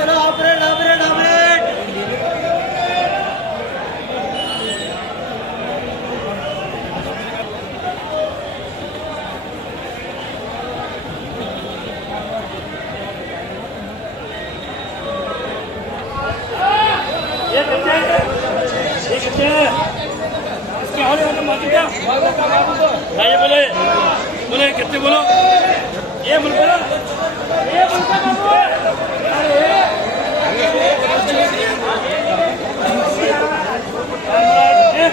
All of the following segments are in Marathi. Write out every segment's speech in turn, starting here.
चलो ऑपरेट ऑपरेट ऑपरेट इसके हौले होने मत क्या ये बोले बोले कितने बोलो ये बोल बोलो ये बोलता बाबू ये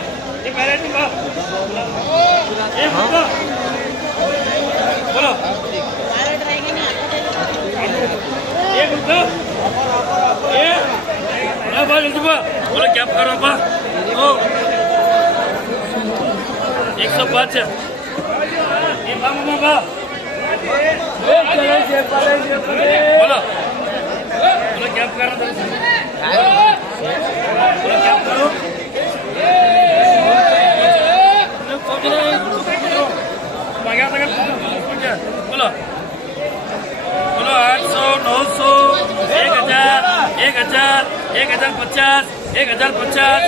पैरेट का ये बोलो बोलो ये बोलता ये ना बोल इधर बोलो क्या करो बा ओ 105 ये बाबू बाबा बोलो बोलो क्या कर रहा बोलो क्या करो बोलो बोलो 800 900 1000 1000 1050 1050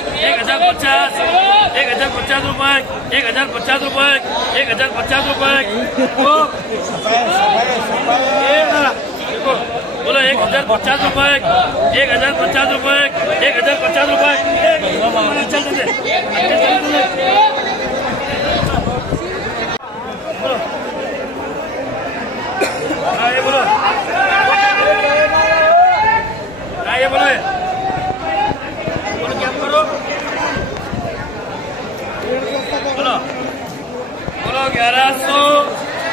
1050 1050 रुपये 1050 रुपये 1050 रुपये बोलो 1050 रुपये 1050 रुपये 1050 रुपये ये बोलो ये बोलो बोलो क्या करो बोलो बोलो 1100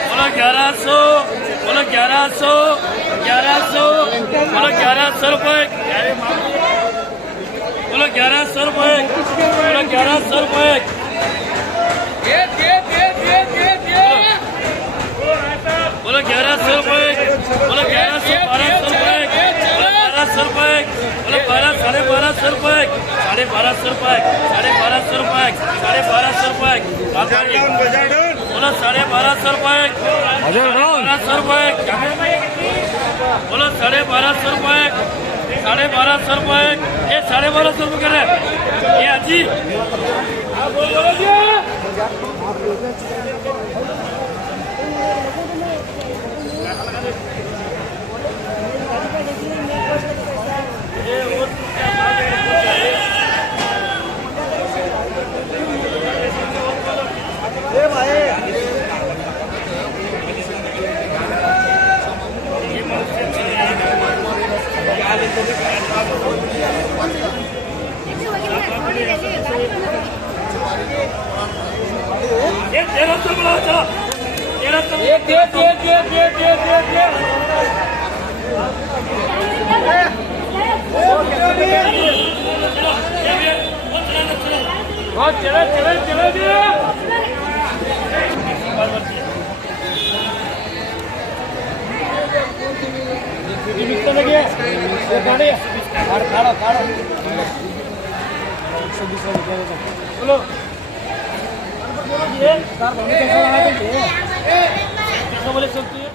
बोलो 1100 बोलो 1100 1100 बोलो 1100 रुपये बोलो 1100 रुपये बोलो 1100 रुपये बोलो 1100 रुपये बोलो 1100 1200 रुपये बोलो 1200 रुपये बोलो 1200 रुपये 1250 रुपये 1250 रुपये 1250 रुपये बोलो 1250 रुपये 1250 रुपये बोलो 1250 रुपये 1250 रुपये ये 1250 रुपये कर रहे ये अजी बोलो